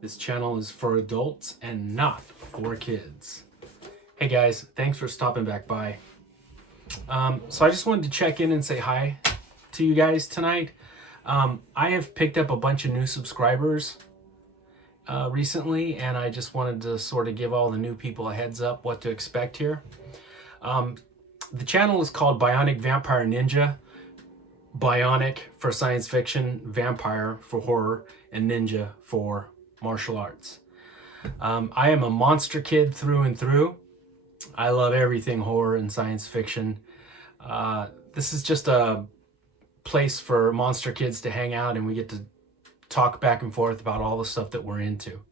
This channel is for adults and not for kids. Hey guys, thanks for stopping back by. So I just wanted to check in and say hi to you guys tonight. I have picked up a bunch of new subscribers recently, and I just wanted to sort of give all the new people a heads up what to expect here. The channel is called Bionic Vampire Ninja. Bionic for science fiction, vampire for horror, and ninja for martial arts. I am a monster kid through and through. I love everything horror and science fiction. This is just a place for monster kids to hang out, and we get to talk back and forth about all the stuff that we're into.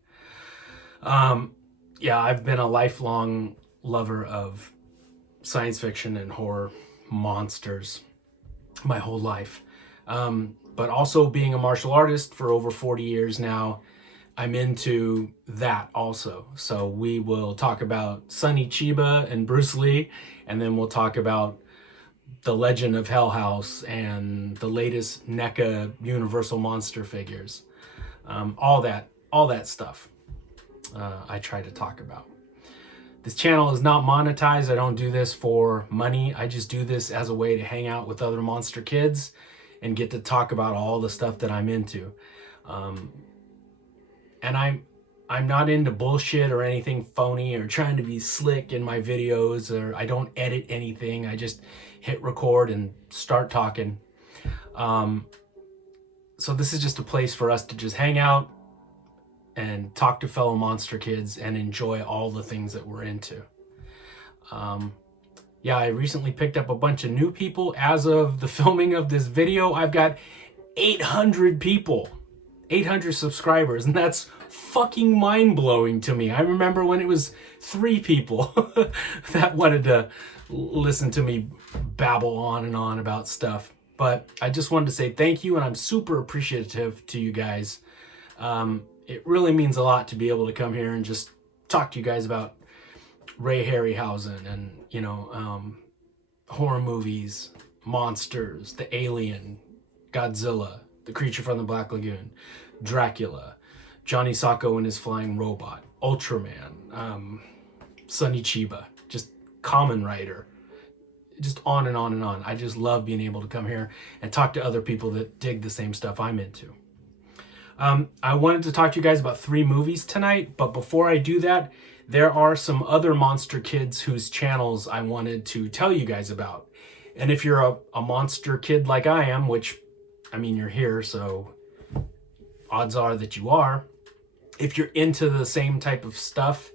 Yeah, I've been a lifelong lover of science fiction and horror monsters my whole life. But also being a martial artist for over 40 years now, I'm into that also. So we will talk about Sonny Chiba and Bruce Lee, and then we'll talk about the Legend of Hell House and the latest NECA Universal Monster figures. All that stuff I try to talk about. This channel is not monetized. I don't do this for money. I just do this as a way to hang out with other monster kids and get to talk about all the stuff that I'm into. And I'm not into bullshit or anything phony or trying to be slick in my videos, or I don't edit anything. I just hit record and start talking. So this is just a place for us to just hang out and talk to fellow monster kids and enjoy all the things that we're into. Yeah, I recently picked up a bunch of new people. As of the filming of this video, I've got 800 people, 800 subscribers, and that's fucking mind-blowing to me. I remember when it was 3 people that wanted to listen to me babble on and on about stuff. But I just wanted to say thank you, and I'm super appreciative to you guys. It really means a lot to be able to come here and just talk to you guys about Ray Harryhausen and, horror movies, monsters, the Alien, Godzilla, the Creature from the Black Lagoon, Dracula, Johnny Sacco and his flying robot, Ultraman, Sonny Chiba, just Kamen Rider, just on and on and on. I just love being able to come here and talk to other people that dig the same stuff I'm into. I wanted to talk to you guys about 3 movies tonight, but before I do that, there are some other monster kids whose channels I wanted to tell you guys about. And if you're a monster kid like I am, which, I mean, you're here, so odds are that you are. If you're into the same type of stuff,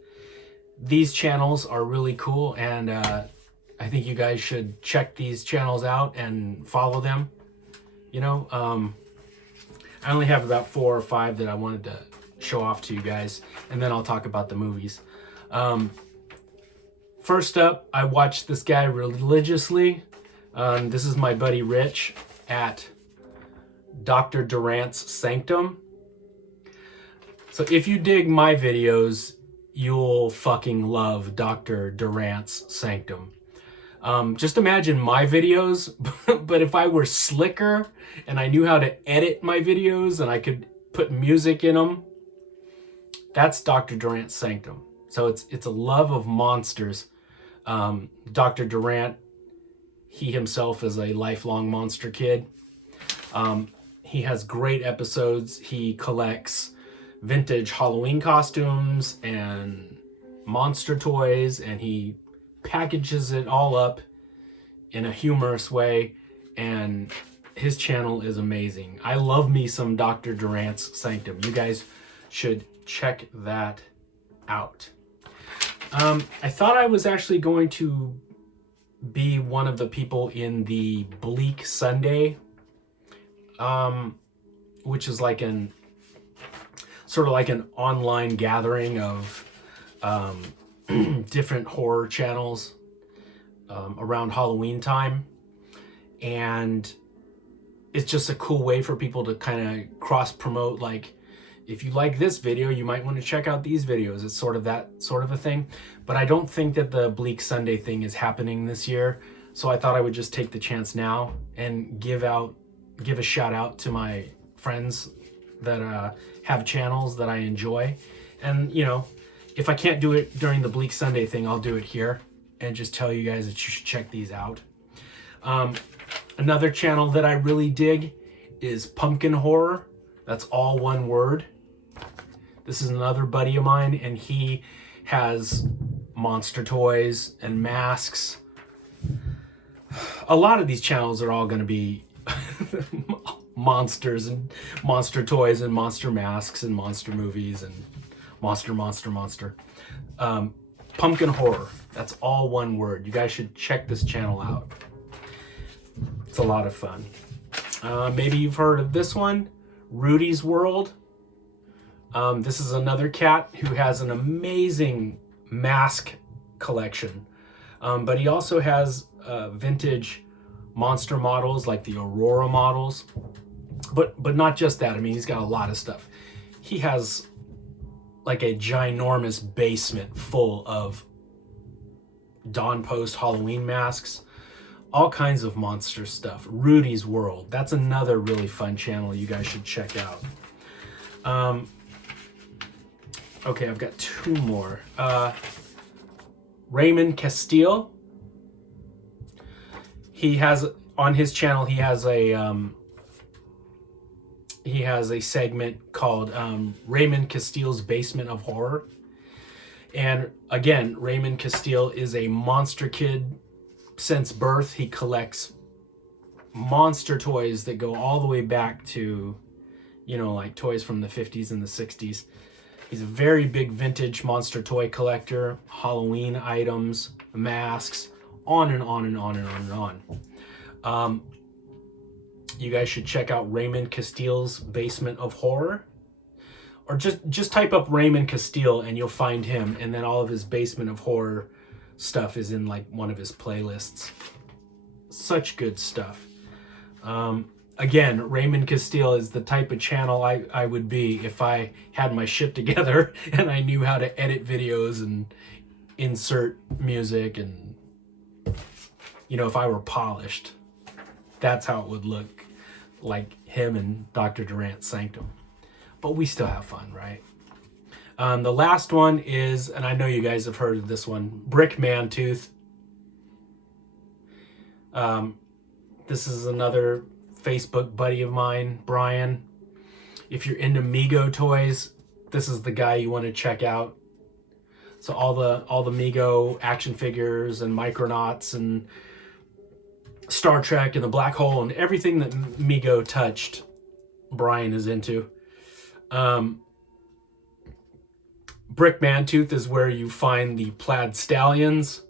these channels are really cool, and I think you guys should check these channels out and follow them. I only have about 4 or 5 that I wanted to show off to you guys, and then I'll talk about the movies. First up, I watched this guy religiously. This is my buddy Rich at Dr. Durant's Sanctum. So if you dig my videos, you'll fucking love Dr. Durant's Sanctum. Just imagine my videos, but if I were slicker and I knew how to edit my videos and I could put music in them, that's Dr. Durant's Sanctum. So it's a love of monsters. Dr. Durant, he himself is a lifelong monster kid. He has great episodes. He collects vintage Halloween costumes and monster toys, and he packages it all up in a humorous way, and his channel is amazing. I love me some Dr. Durant's Sanctum. You guys should check that out. I thought I was actually going to be one of the people in the Bleak Sunday, which is like sort of like an online gathering of different horror channels around Halloween time, and it's just a cool way for people to kind of cross promote. Like, if you like this video, you might want to check out these videos. It's sort of that sort of a thing. But I don't think that the Bleak Sunday thing is happening this year, so I thought I would just take the chance now and give a shout out to my friends that have channels that I enjoy. And, you know, if I can't do it during the Bleak Sunday thing, I'll do it here and just tell you guys that you should check these out. Another channel that I really dig is Pumpkin Horror. That's all one word. This is another buddy of mine, and he has monster toys and masks. A lot of these channels are all going to be monsters and monster toys and monster masks and monster movies and monster. Pumpkin Horror. That's all one word. You guys should check this channel out. It's a lot of fun. Maybe you've heard of this one, Rudy's World. This is another cat who has an amazing mask collection. But he also has vintage monster models like the Aurora models. But not just that. I mean, he's got a lot of stuff. He has like a ginormous basement full of Dawn Post Halloween masks, all kinds of monster stuff. Rudy's World. That's another really fun channel you guys should check out. Okay, I've got two more. Raymond Castile. He has on his channel. He has a segment called Raymond Castile's Basement of Horror. And again, Raymond Castile is a monster kid since birth. He collects monster toys that go all the way back to, you know, like toys from the 50s and the 60s. He's a very big vintage monster toy collector, Halloween items, masks, on and on and on and on and on. You guys should check out Raymond Castile's Basement of Horror. Or just type up Raymond Castile and you'll find him. And then all of his Basement of Horror stuff is in like one of his playlists. Such good stuff. Again, Raymond Castile is the type of channel I would be if I had my shit together and I knew how to edit videos and insert music and, you know, if I were polished. That's how it would look, like him and Dr. Durant's Sanctum. But we still have fun, right? The last one is, and I know you guys have heard of this one, Brick Mantooth. This is another Facebook buddy of mine, Brian. If you're into Mego toys, this is the guy you want to check out. So all the Mego action figures and Micronauts and Star Trek and the Black Hole and everything that Mego touched, Brian is into. Brick Mantooth is where you find the plaid stallions.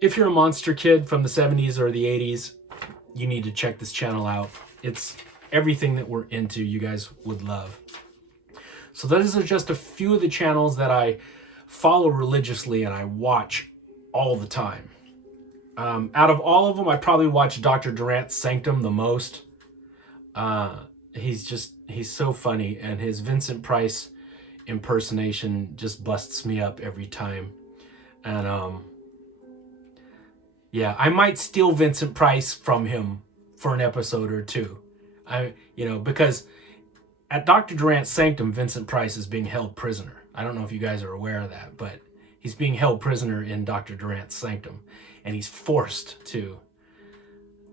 If you're a monster kid from the 70s or the 80s, you need to check this channel out. It's everything that we're into, you guys would love. So those are just a few of the channels that I follow religiously and I watch all the time. Out of all of them, I probably watch Dr. Durant's Sanctum the most. He's so funny, and his Vincent Price impersonation just busts me up every time. And yeah, I might steal Vincent Price from him for an episode or two. Because at Dr. Durant's Sanctum, Vincent Price is being held prisoner. I don't know if you guys are aware of that, but he's being held prisoner in Dr. Durant's Sanctum, and he's forced to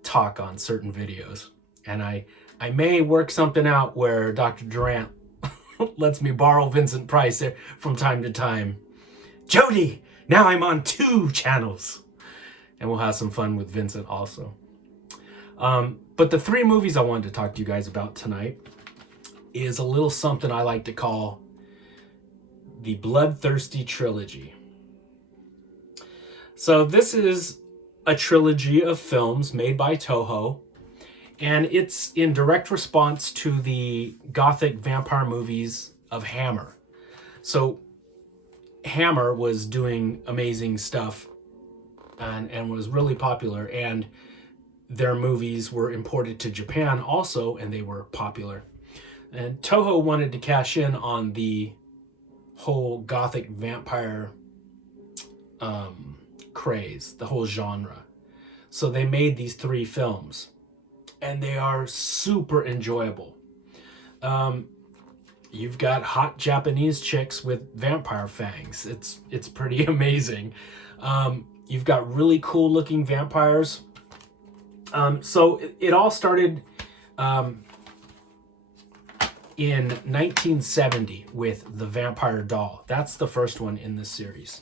talk on certain videos. And I may work something out where Dr. Durant lets me borrow Vincent Price from time to time. Jody, now I'm on 2 channels. And we'll have some fun with Vincent also. But the 3 movies I wanted to talk to you guys about tonight is a little something I like to call the Bloodthirsty Trilogy. So this is a trilogy of films made by Toho, and it's in direct response to the gothic vampire movies of Hammer. So Hammer was doing amazing stuff and was really popular, and their movies were imported to Japan also, and they were popular. And Toho wanted to cash in on the whole gothic vampire craze, the whole genre. So they made these 3 films, and they are super enjoyable. You've got hot Japanese chicks with vampire fangs. It's pretty amazing. You've got really cool looking vampires. So it all started in 1970 with the Vampire Doll. That's the first one in this series.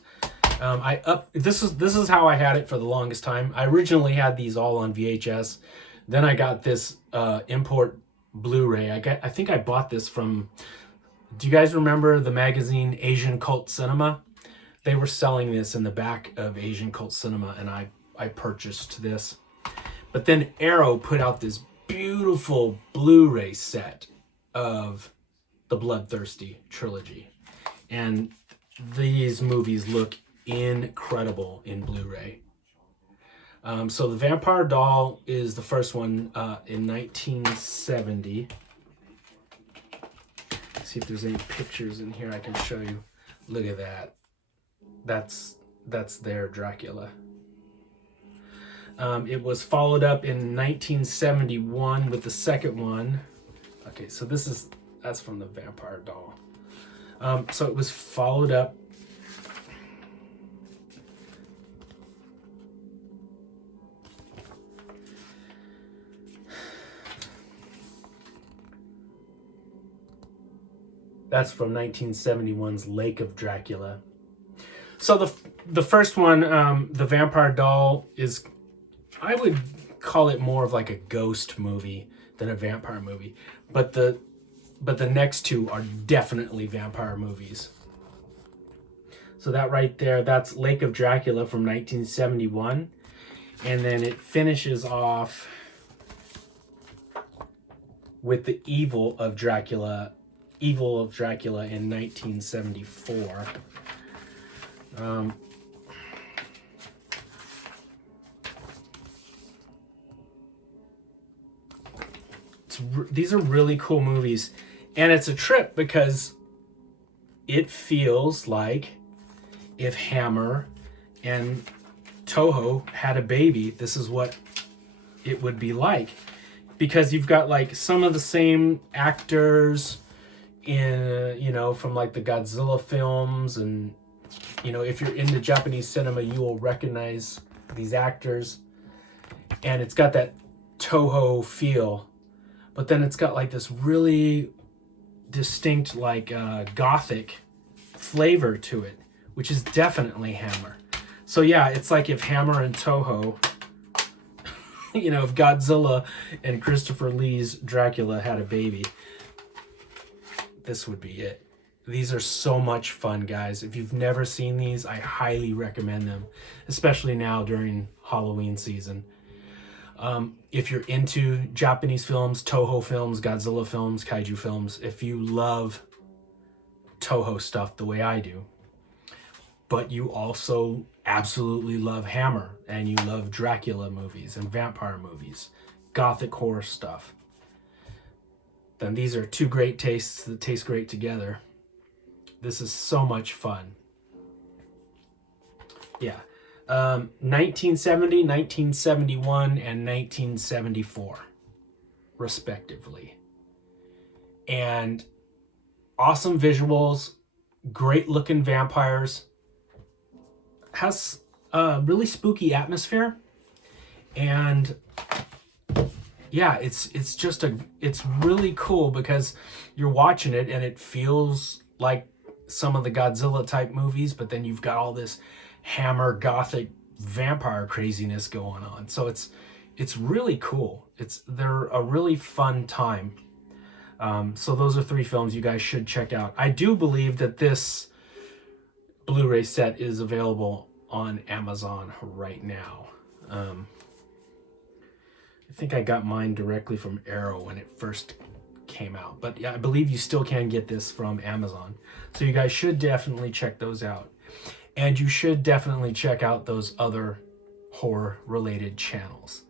This is how I had it for the longest time. I originally had these all on VHS. Then I got this import Blu-ray. I think I bought this from, do you guys remember the magazine Asian Cult Cinema? They were selling this in the back of Asian Cult Cinema, and I purchased this. But then Arrow put out this beautiful Blu-ray set of the Bloodthirsty Trilogy. And these movies look incredible in Blu-ray. So the Vampire Doll is the first one in 1970. Let's see if there's any pictures in here I can show you. Look at that. That's their Dracula. It was followed up in 1971 with the second one. Okay, so that's from the Vampire Doll. So it was followed up. That's from 1971's Lake of Dracula. So the first one, the Vampire Doll, is, I would call it more of like a ghost movie than a vampire movie. But the next two are definitely vampire movies. So that right there, that's Lake of Dracula from 1971. And then it finishes off with the Evil of Dracula in 1974. These are really cool movies, and it's a trip because it feels like if Hammer and Toho had a baby, this is what it would be like, because you've got like some of the same actors in, you know, from like the Godzilla films, and you know, if you're into Japanese cinema, you will recognize these actors, and it's got that Toho feel, but then it's got like this really distinct like gothic flavor to it, which is definitely Hammer. So yeah, it's like if Hammer and Toho, you know, if Godzilla and Christopher Lee's Dracula had a baby, this would be it. These are so much fun, guys. If you've never seen these, I highly recommend them, especially now during Halloween season. If you're into Japanese films, Toho films, Godzilla films, kaiju films, if you love Toho stuff the way I do, but you also absolutely love Hammer and you love Dracula movies and vampire movies, gothic horror stuff, then these are two great tastes that taste great together. This is so much fun. Yeah. 1970, 1971, and 1974, respectively. And awesome visuals, great looking vampires, has a really spooky atmosphere, and yeah, it's really cool because you're watching it and it feels like some of the Godzilla type movies, but then you've got all this Hammer gothic vampire craziness going on. So it's really cool. They're a really fun time. So those are three films you guys should check out. I do believe that this Blu-ray set is available on Amazon right now. I think I got mine directly from Arrow when it first came out, but yeah, I believe you still can get this from Amazon. So you guys should definitely check those out. And you should definitely check out those other horror related channels.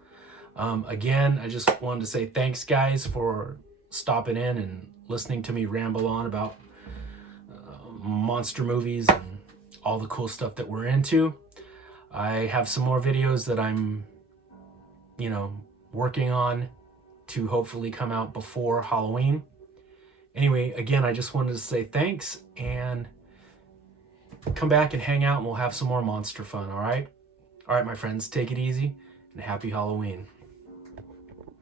Again, I just wanted to say thanks, guys, for stopping in and listening to me ramble on about monster movies and all the cool stuff that we're into. I have some more videos that I'm, working on to hopefully come out before Halloween. Anyway, again, I just wanted to say thanks, and come back and hang out, and we'll have some more monster fun, all right? All right, my friends, take it easy, and happy Halloween.